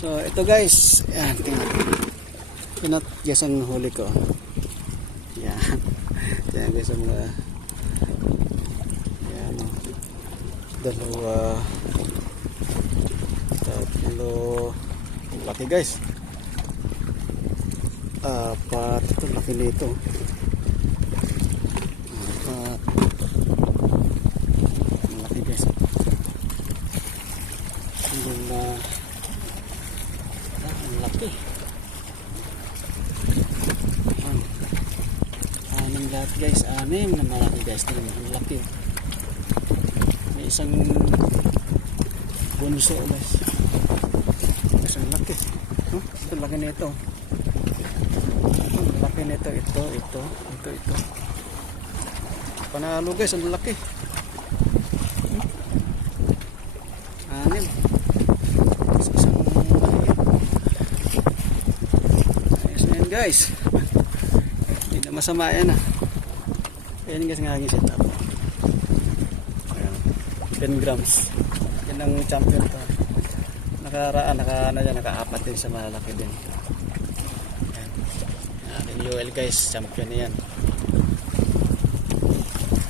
So ito guys, yan, tingnan. Pinat guys ang huli ko. Yan. Yan guys ang yan, dalawa, tatlo, laki guys. Apat, ito laki nito. Apat, laki guys. Ang laki. Anim lahat guys, anim na malaki guys. Ang laki. May isang bunso guys. Isang laki. Ito laki nito. Ang laki nito. Ito. Panalo guys, ang laki. Anim. Isang laki. Ayos na yan guys. Hindi na masama yan ah. Ayan guys ang aking setup. Ayan. 10 grams. Yan ang champion to. Naka-apat din sa malalaki din. Ayan. Aking UL guys, champion na yan.